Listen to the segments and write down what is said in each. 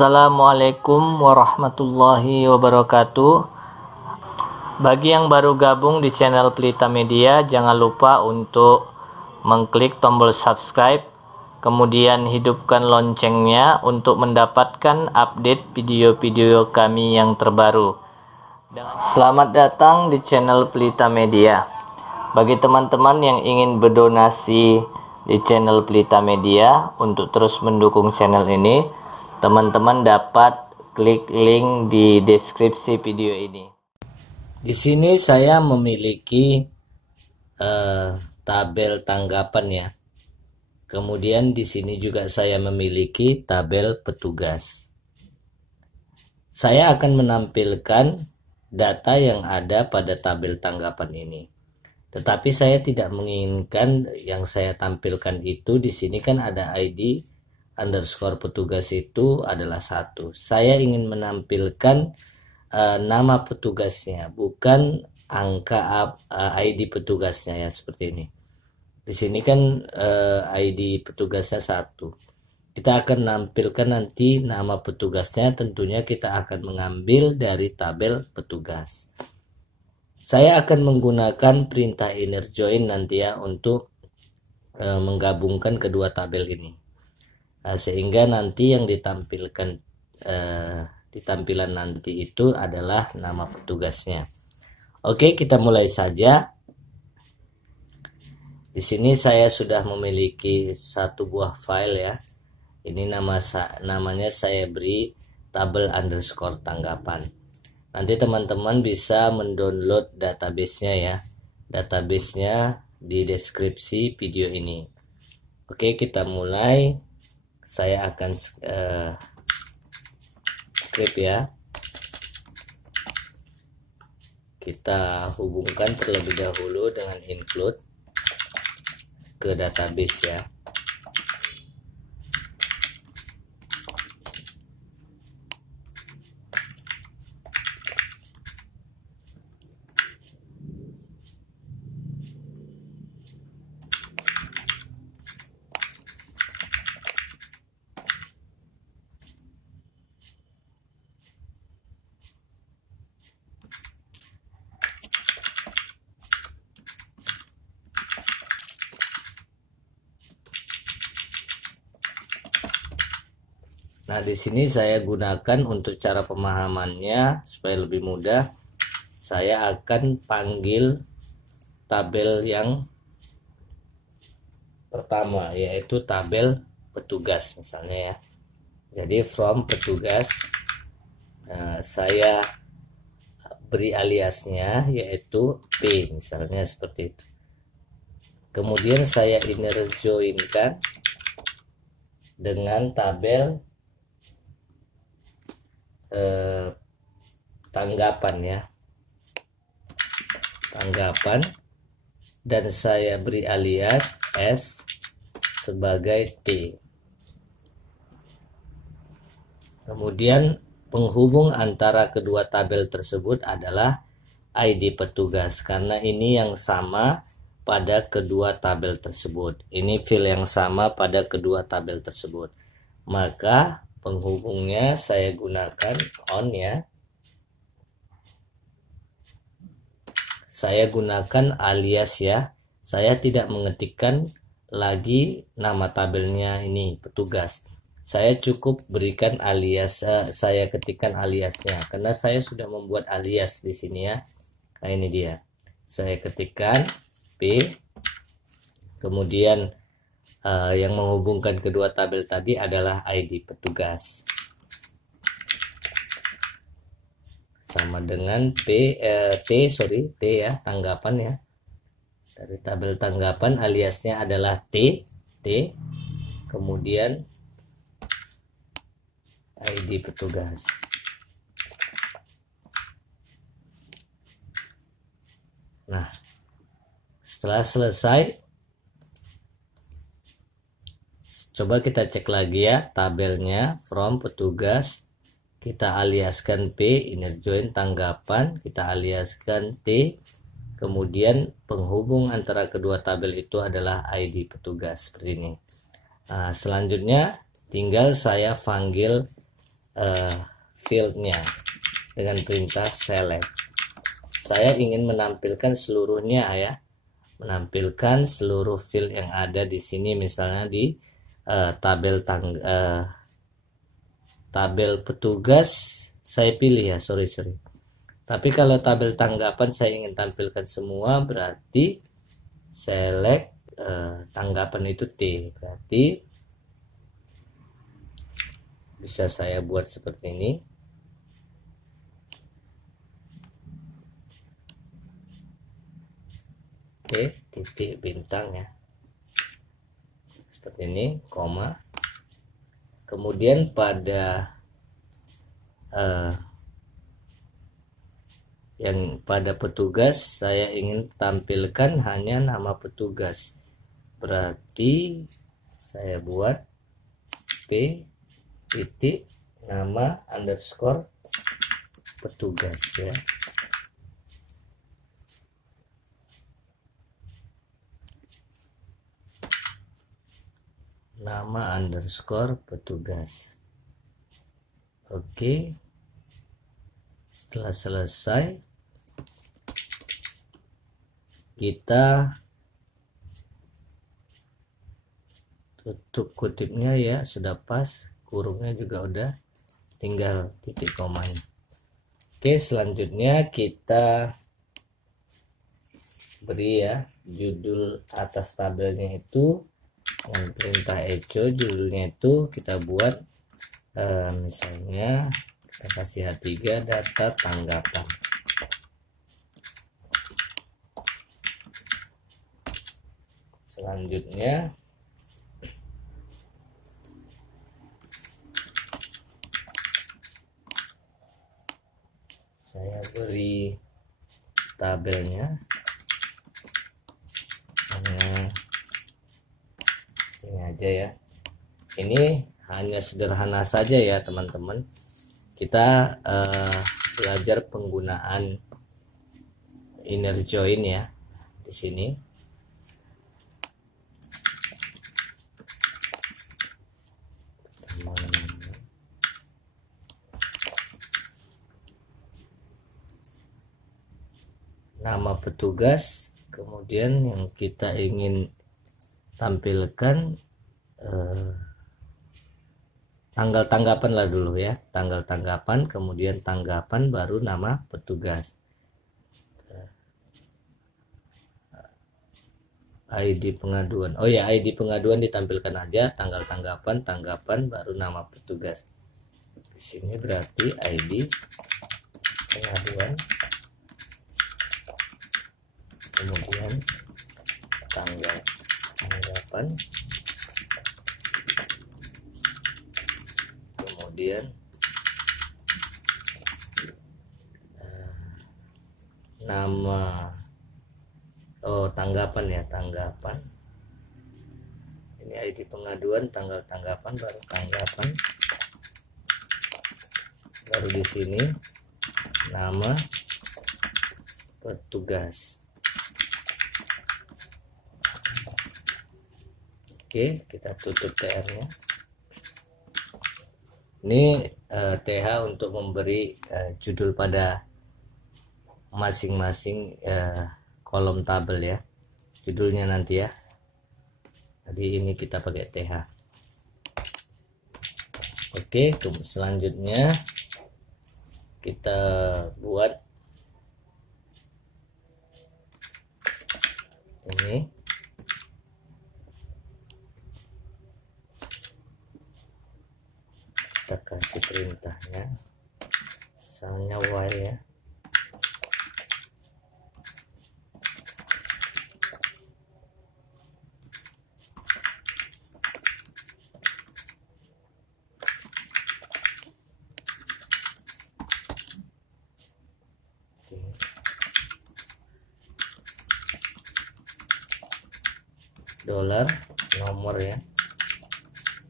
Assalamualaikum warahmatullahi wabarakatuh. Bagi yang baru gabung di channel Pelita Media, jangan lupa untuk mengklik tombol subscribe, kemudian hidupkan loncengnya untuk mendapatkan update video-video kami yang terbaru. Selamat datang di channel Pelita Media. Bagi teman-teman yang ingin berdonasi di channel Pelita Media untuk terus mendukung channel ini, teman-teman dapat klik link di deskripsi video ini. Di sini saya memiliki tabel tanggapan ya. Kemudian di sini juga saya memiliki tabel petugas. Saya akan menampilkan data yang ada pada tabel tanggapan ini. Tetapi saya tidak menginginkan yang saya tampilkan itu. Di sini kan ada ID underscore petugas itu adalah 1. Saya ingin menampilkan nama petugasnya, bukan angka ID petugasnya ya, seperti ini. Di sini kan ID petugasnya 1. Kita akan menampilkan nanti nama petugasnya, tentunya kita akan mengambil dari tabel petugas. Saya akan menggunakan perintah inner join nanti ya untuk menggabungkan kedua tabel ini. Sehingga nanti yang ditampilkan di tampilan nanti itu adalah nama petugasnya. Oke, kita mulai saja. Di sini saya sudah memiliki satu buah file ya. Ini namanya saya beri tabel underscore tanggapan. Nanti teman-teman bisa mendownload databasenya ya. Databasenya di deskripsi video ini. Oke, kita mulai. Saya akan script ya. Kita hubungkan terlebih dahulu dengan include ke database ya. Nah, di sini saya gunakan untuk cara pemahamannya supaya lebih mudah. Saya akan panggil tabel yang pertama, yaitu tabel petugas misalnya ya. Jadi from petugas, saya beri aliasnya yaitu P misalnya seperti itu. Kemudian saya inner joinkan dengan tabel tanggapan ya, tanggapan, dan saya beri alias S sebagai T. Kemudian penghubung antara kedua tabel tersebut adalah ID petugas, karena ini yang sama pada kedua tabel tersebut. Ini file yang sama pada kedua tabel tersebut. Maka penghubungnya saya gunakan on ya. Saya gunakan alias ya. Saya tidak mengetikkan lagi nama tabelnya ini petugas. Saya cukup berikan alias, saya ketikkan aliasnya karena saya sudah membuat alias di sini ya. Nah, ini dia. Saya ketikkan P. Kemudian yang menghubungkan kedua tabel tadi adalah ID petugas, sama dengan T ya, tanggapan ya. Dari tabel tanggapan aliasnya adalah T, kemudian ID petugas. Nah, setelah selesai, coba kita cek lagi ya tabelnya. From petugas, kita aliaskan P, inner join tanggapan, kita aliaskan T, kemudian penghubung antara kedua tabel itu adalah ID petugas seperti ini. Nah, selanjutnya tinggal saya panggil fieldnya dengan perintah select. Saya ingin menampilkan seluruhnya ya, menampilkan seluruh field yang ada di sini, misalnya di tabel petugas saya pilih ya, sorry. Tapi kalau tabel tanggapan saya ingin tampilkan semua, berarti select tanggapan itu T. Berarti bisa saya buat seperti ini. Oke, titik bintang ya. Seperti ini, koma. Kemudian pada yang pada petugas saya ingin tampilkan hanya nama petugas, berarti saya buat P titik nama underscore petugas ya. Nama underscore petugas. Oke, setelah selesai kita tutup kutipnya ya, sudah pas, kurungnya juga udah, tinggal titik komanya. Oke, selanjutnya kita beri ya judul atas tabelnya itu dengan perintah echo. Judulnya itu kita buat misalnya kita kasih H3 data tanggapan. Selanjutnya saya beri tabelnya hanya ini aja ya. Ini hanya sederhana saja ya teman-teman. Kita belajar penggunaan inner join ya di sini. Nama petugas, kemudian yang kita ingin tampilkan tanggal tanggapan lah dulu ya, tanggal tanggapan, kemudian tanggapan, baru nama petugas. ID pengaduan, oh ya, ID pengaduan ditampilkan aja, tanggal tanggapan, baru nama petugas. Di sini berarti ID pengaduan, kemudian tanggal tanggapan, kemudian nama tanggapan ya, tanggapan. Ini ID pengaduan, tanggal tanggapan, baru tanggapan, baru di sini nama petugas. Oke, kita tutup TR-nya. Ini TH untuk memberi judul pada masing-masing kolom tabel ya, judulnya nanti ya. Tadi ini kita pakai TH. Oke, selanjutnya kita buat ini. Kita kasih perintahnya misalnya while ya. Dolar nomor ya,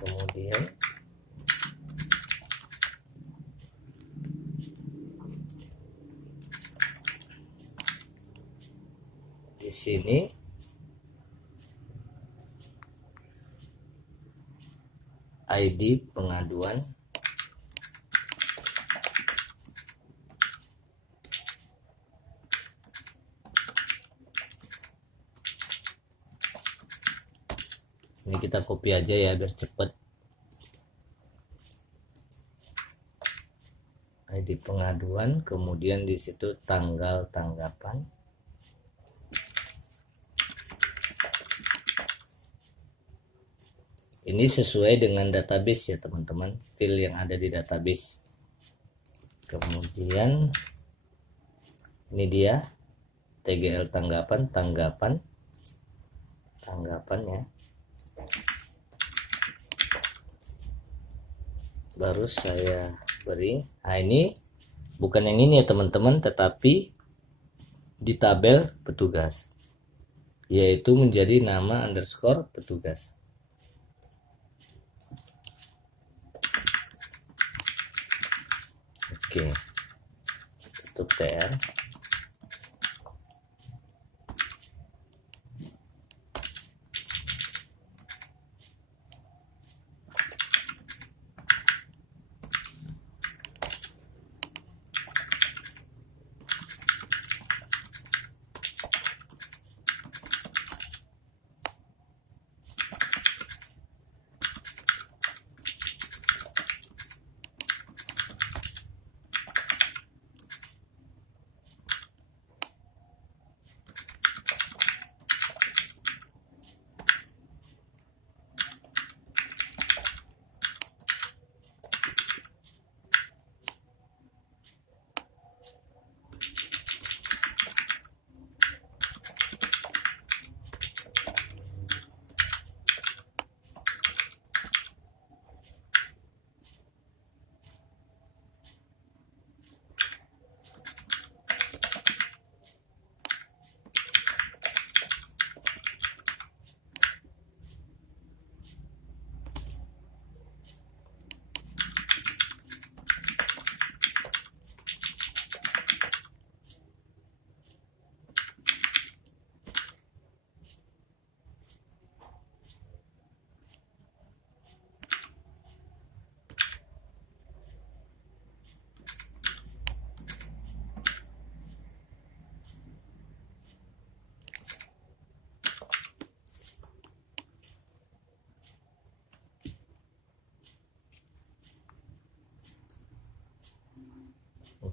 kemudian di sini ID pengaduan, Ini kita copy aja ya biar cepet. ID pengaduan, kemudian di situ tanggal tanggapan. Ini sesuai dengan database ya teman-teman, file yang ada di database. Kemudian ini dia TGL tanggapan ya. Baru saya beri. Nah, ini bukan yang ini ya teman-teman, tetapi di tabel petugas, yaitu menjadi nama underscore petugas. Oke, tutup TR.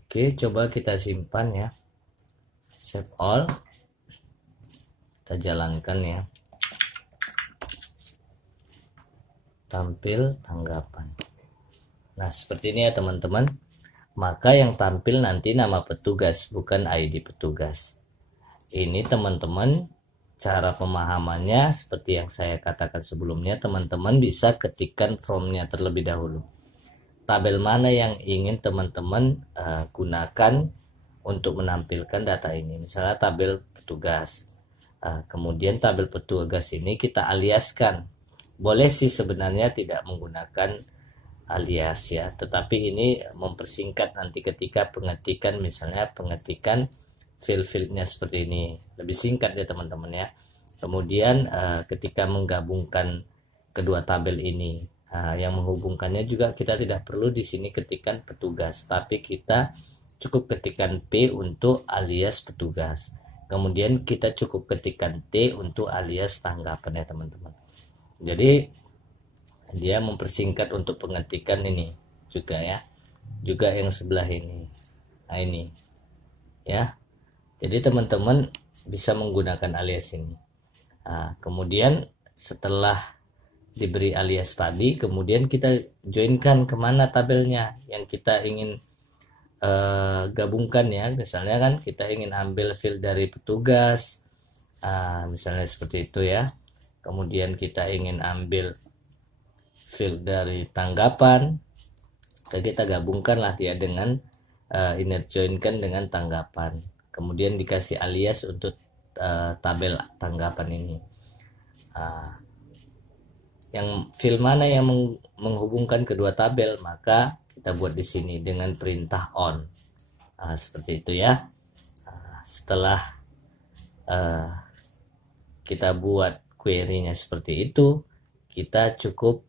Oke, coba kita simpan ya. Save all. Kita jalankan ya. Tampil tanggapan. Nah, seperti ini ya teman-teman. Maka yang tampil nanti nama petugas, bukan ID petugas. Ini teman-teman, cara pemahamannya seperti yang saya katakan sebelumnya, teman-teman bisa ketikkan formnya terlebih dahulu. Tabel mana yang ingin teman-teman gunakan untuk menampilkan data ini. Misalnya tabel petugas. Kemudian tabel petugas ini kita aliaskan. Boleh sih sebenarnya tidak menggunakan alias ya, tetapi ini mempersingkat nanti ketika pengetikan, misalnya pengetikan file-filenya seperti ini. Lebih singkat ya teman-teman ya. Kemudian ketika menggabungkan kedua tabel ini, yang menghubungkannya juga kita tidak perlu di sini ketikan petugas, tapi kita cukup ketikan P untuk alias petugas. Kemudian kita cukup ketikan T untuk alias tanggapan ya teman-teman. Jadi dia mempersingkat untuk pengetikan ini juga ya. Juga yang sebelah ini. Nah ini ya. Jadi teman-teman bisa menggunakan alias ini. Nah, kemudian setelah diberi alias tadi, kemudian kita joinkan kemana tabelnya yang kita ingin gabungkan ya. Misalnya kan kita ingin ambil file dari petugas, misalnya seperti itu ya. Kemudian kita ingin ambil file dari tanggapan, kita gabungkan lah dia dengan inner joinkan dengan tanggapan. Kemudian dikasih alias untuk tabel tanggapan ini. Yang file mana yang menghubungkan kedua tabel, maka kita buat di sini dengan perintah on. Seperti itu ya. Setelah kita buat query-nya seperti itu, kita cukup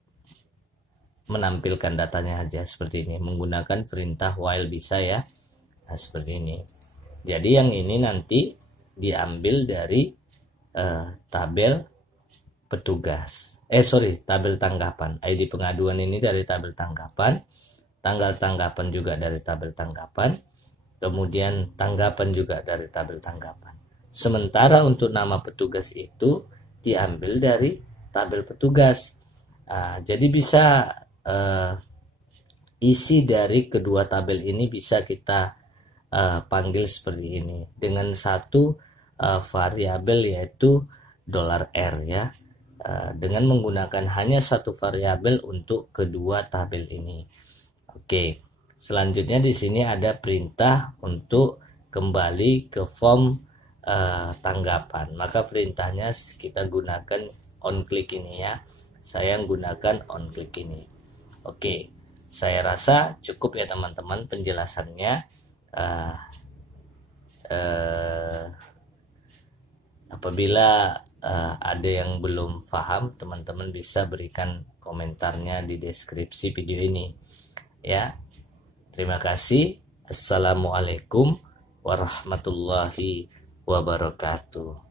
menampilkan datanya aja seperti ini menggunakan perintah while bisa ya. Seperti ini. Jadi yang ini nanti diambil dari tabel petugas. tabel tanggapan. ID pengaduan ini dari tabel tanggapan, tanggal tanggapan juga dari tabel tanggapan, kemudian tanggapan juga dari tabel tanggapan. Sementara untuk nama petugas itu diambil dari tabel petugas. Jadi bisa isi dari kedua tabel ini bisa kita panggil seperti ini dengan satu variabel, yaitu $R ya, dengan menggunakan hanya satu variabel untuk kedua tabel ini. Oke, selanjutnya di sini ada perintah untuk kembali ke form tanggapan. Maka perintahnya kita gunakan on click ini ya. Saya gunakan on click ini. Oke, saya rasa cukup ya teman-teman penjelasannya. Apabila ada yang belum paham, teman-teman bisa berikan komentarnya di deskripsi video ini ya. Terima kasih. Assalamualaikum warahmatullahi wabarakatuh.